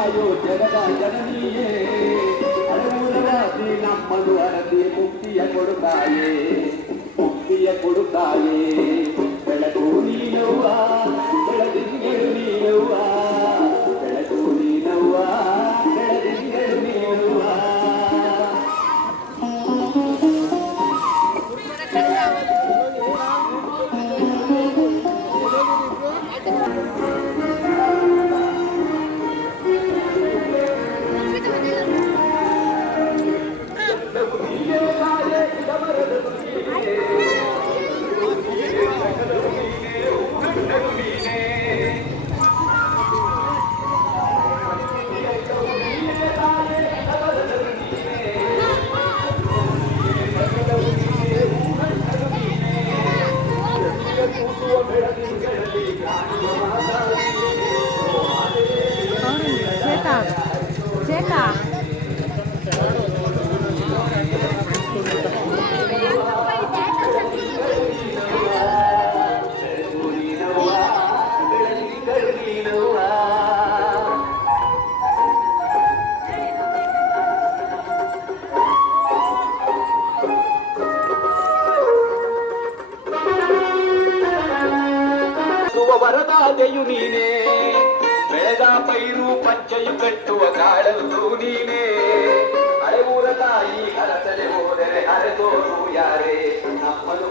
ತಾಯೋ ಜಗದ ಜನನಿಯೇ ಅರಮುರವಾಸಿ ನಮ್ಮನು ಅರಸಿ ಮುಕ್ತಿಯ ಕೊಡುತ್ತಾಯೇ ಮುಕ್ತಿಯ ಕೊಡುತ್ತಾಯೇ ಬೆಳಕು ನೀನವ್ವ ವರದಾದೆಯು ನೀನೇ. ಬೆಳೆದ ಪೈರು ಪಚ್ಚೆಯು ಕಟ್ಟುವ ಕಾಡಲು ನೀನೇ. ಹಳೆಯೂರ ತಾಯಿ ಹರಸಲೆ ಹೋದರೆ ಹರೆದೋರು ಯಾರೇ? ನಮ್ಮನು